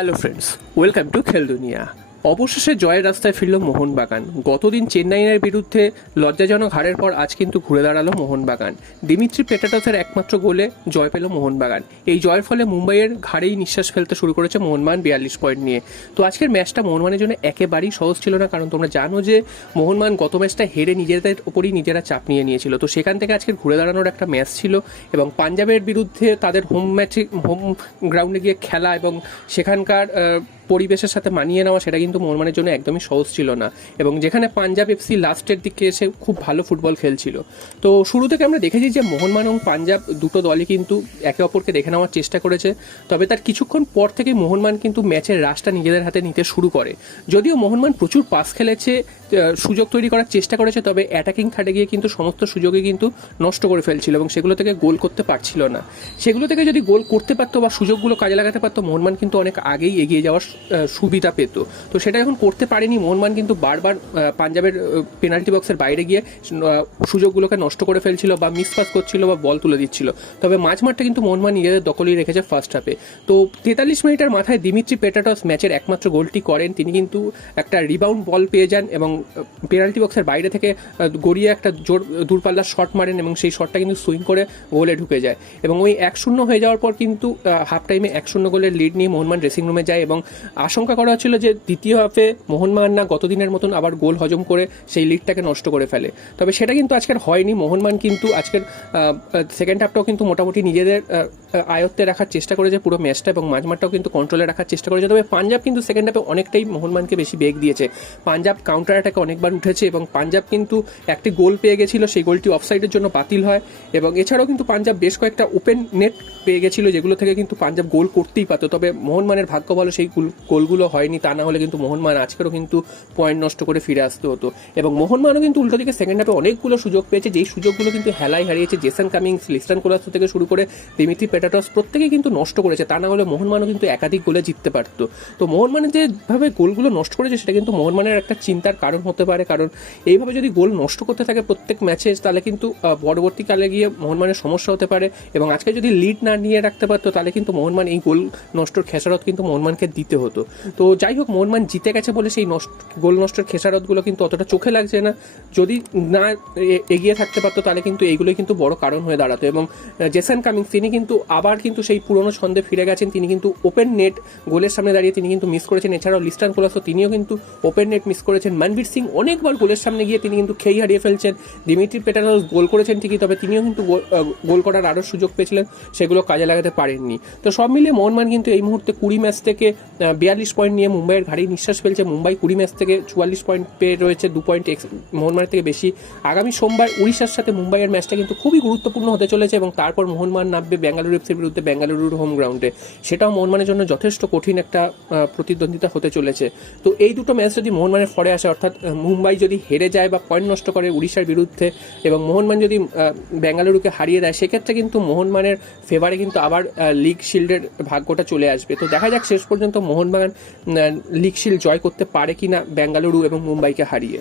Hello friends, welcome to খেল দুনিয়া। অবশেষে জয়ের রাস্তায় ফিরল মোহনবাগান। গতদিন চেন্নাইয়ের বিরুদ্ধে লজ্জাজনক হারের পর আজ কিন্তু ঘুরে দাঁড়ালো মোহনবাগান। দিমিত্রি পেটাটসের একমাত্র গোলে জয় পেল মোহনবাগান। এই জয়ের ফলে মুম্বাইয়ের ঘাড়েই নিঃশ্বাস ফেলতে শুরু করেছে মোহনবাগান 42 পয়েন্ট নিয়ে। তো আজকের ম্যাচটা মোহনবাগানের জন্য একেবারেই সহজ ছিল না, কারণ তোমরা জানো যে মোহনবাগান গত ম্যাচটা হেরে নিজেদের ওপরই নিজেরা চাপ নিয়ে নিয়েছিল। তো সেখান থেকে আজকের ঘুরে দাঁড়ানোর একটা ম্যাচ ছিল এবং পাঞ্জাবের বিরুদ্ধে তাদের হোম গ্রাউন্ডে গিয়ে খেলা এবং সেখানকার পরিবেশের সাথে মানিয়ে নেওয়া, সেটা কিন্তু মোহনবাগানের জন্য একদমই সহজ ছিল না। এবং যেখানে পাঞ্জাব এফসি লাস্টের দিকে এসে খুব ভালো ফুটবল খেলছিল, তো শুরু থেকে আমরা দেখেছি যে মোহনবাগান এবং পাঞ্জাব দুটো দলই কিন্তু একে অপরকে দেখে নেওয়ার চেষ্টা করেছে। তবে তার কিছুক্ষণ পর থেকে মোহনবাগান কিন্তু ম্যাচের রাশটা নিজেদের হাতে নিতে শুরু করে। যদিও মোহনবাগান প্রচুর পাস খেলেছে, সুযোগ তৈরি করার চেষ্টা করেছে, তবে অ্যাটাকিং থার্ডে গিয়ে কিন্তু সমস্ত সুযোগই কিন্তু নষ্ট করে ফেলছিল এবং সেগুলো থেকে গোল করতে পারছিল না। সেগুলো থেকে যদি গোল করতে পারতো বা সুযোগগুলো কাজে লাগাতে পারতো, মোহনবাগান কিন্তু অনেক আগেই এগিয়ে যাওয়ার সুবিধা পেত। তো সেটা যখন করতে পারেনি, মোহনবাগান কিন্তু বারবার পাঞ্জাবের পেনাল্টি বক্সের বাইরে গিয়ে সুযোগগুলোকে নষ্ট করে ফেলছিল বা মিস পাস করছিল বা বল তুলে দিচ্ছিল। তবে মাঝমাঠটা কিন্তু মোহনবাগান নিজেদের দখলেই রেখেছে ফার্স্ট হাফে। তো 43 মিনিটের মাথায় দিমিত্রি পেটাটস ম্যাচের একমাত্র গোলটি করেন। তিনি কিন্তু একটা রিবাউন্ড বল পেয়ে যান এবং পেনাল্টি বক্সের বাইরে থেকে গড়িয়ে একটা জোর দূরপাল্লার শট মারেন এবং সেই শটটা কিন্তু সুইং করে গোলে ঢুকে যায়। এবং ওই 1-0 হয়ে যাওয়ার পর কিন্তু হাফ টাইমে 1-0 গোলের লিড নিয়ে মোহনবাগান ড্রেসিং রুমে যায় এবং আশঙ্কা করা হচ্ছিল যে দ্বিতীয় হাফে মোহনবাগান না গতদিনের মতন আবার গোল হজম করে সেই লিডটাকে নষ্ট করে ফেলে। তবে সেটা কিন্তু আজকের হয়নি। মোহনবাগান কিন্তু আজকের সেকেন্ড হাফটাও কিন্তু মোটামুটি নিজেদের আয়ত্তে রাখার চেষ্টা করেছে পুরো ম্যাচটা এবং মাঝমাঠটাও কিন্তু কন্ট্রোলে রাখার চেষ্টা করেছে। তবে পাঞ্জাব কিন্তু সেকেন্ড হাফে অনেকটাই মোহনবাগানকে বেশি বেগ দিয়েছে। পাঞ্জাব কাউন্টার অ্যাটাকে অনেকবার উঠেছে এবং পাঞ্জাব কিন্তু একটি গোল পেয়ে গেছিল, সেই গোলটি অফসাইডের জন্য বাতিল হয়। এবং এছাড়াও কিন্তু পাঞ্জাব বেশ কয়েকটা ওপেন নেট পেয়ে গেছিল, যেগুলো থেকে কিন্তু পাঞ্জাব গোল করতেই পারত। তবে মোহনবাগানের ভাগ্য ভালো, সেই গোলগুলো হয়নি। তা না হলে কিন্তু মোহনবাগান আজকেরও কিন্তু পয়েন্ট নষ্ট করে ফিরে আসতে হতো। এবং মোহনবাগানও কিন্তু উল্টো দিকে সেকেন্ড হাফে অনেকগুলো সুযোগ পেয়েছে, যেই সুযোগগুলো কিন্তু হেলায় হারিয়েছে জেসন কামিংস, লিস্টান কোলাসো থেকে শুরু করে দিমিত্রি পেটাটস প্রত্যেকেই কিন্তু নষ্ট করেছে। তা না হলে মোহনবাগানও কিন্তু একাধিক গোলে জিততে পারতো। তো মোহনবাগান যেভাবে গোলগুলো নষ্ট করেছে, সেটা কিন্তু মোহনবাগানের একটা চিন্তার কারণ হতে পারে, কারণ এইভাবে যদি গোল নষ্ট করতে থাকে প্রত্যেক ম্যাচে, তাহলে কিন্তু পরবর্তীকালে গিয়ে মোহনবাগানের সমস্যা হতে পারে। এবং আজকে যদি লিড না নিয়ে রাখতে পারতো, তাহলে কিন্তু মোহনবাগান এই গোল নষ্টর খেসারত কিন্তু মোহনবাগানকে দিতে হতো। তো যাই হোক, মোহনবাগান জিতে গেছে বলে সেই গোল নষ্টের খেসারতগুলো কিন্তু অতটা চোখে লাগছে না। যদি না এগিয়ে থাকতে পারতো, তাহলে কিন্তু এইগুলোই কিন্তু বড় কারণ হয়ে দাঁড়াতো। এবং জেসন কামিংস তিনি কিন্তু আবার কিন্তু সেই পুরনো ছন্দে ফিরে গেছেন। তিনি কিন্তু ওপেন নেট গোলের সামনে দাঁড়িয়ে তিনি কিন্তু মিস করেছেন। এছাড়াও লিস্টান কোলাসো তিনিও কিন্তু ওপেন নেট মিস করেছেন। মনবীর সিং অনেকবার গোলের সামনে গিয়ে তিনি কিন্তু খেই হারিয়ে ফেলছেন। দিমিত্রি পেটাটস গোল করেছেন ঠিকই, তবে তিনিও কিন্তু গোল করার আরও সুযোগ পেয়েছিলেন, সেগুলো কাজে লাগাতে পারেননি। তো সব মিলিয়ে মোহনবাগান কিন্তু এই মুহূর্তে 20 ম্যাচ থেকে 42 পয়েন্ট নিয়ে মুম্বাইয়ের ঘাড়েই নিঃশ্বাস ফেলছে। মুম্বাই 20 ম্যাচ থেকে 44 পয়েন্ট পেয়ে রয়েছে, 2 পয়েন্ট মোহনবাগানের থেকে বেশি। আগামী সোমবার উড়িষ্যার সাথে মুম্বাইয়ের ম্যাচটা কিন্তু খুবই গুরুত্বপূর্ণ হতে চলেছে এবং তারপর মোহনবাগান নামবে বেঙ্গালুরু এফসির বিরুদ্ধে বেঙ্গালুরুর হোম গ্রাউন্ডে। সেটাও মোহনবাগানের জন্য যথেষ্ট কঠিন একটা প্রতিদ্বন্দ্বিতা হতে চলেছে। তো এই দুটো ম্যাচ যদি মোহনবাগানের ফরে আসে, অর্থাৎ মুম্বাই যদি হেরে যায় বা পয়েন্ট নষ্ট করে উড়িষ্যার বিরুদ্ধে এবং মোহনবাগান যদি বেঙ্গালুরুকে হারিয়ে দেয়, সেক্ষেত্রে কিন্তু মোহনবাগানের ফেভারে কিন্তু আবার লিগ শিল্ডের ভাগ্যটা চলে আসবে। তো দেখা যাক শেষ পর্যন্ত মোহনবাগান লিগ শিল্ড জয় করতে পারে কিনা বেঙ্গালুরু এবং মুম্বাইকে হারিয়ে।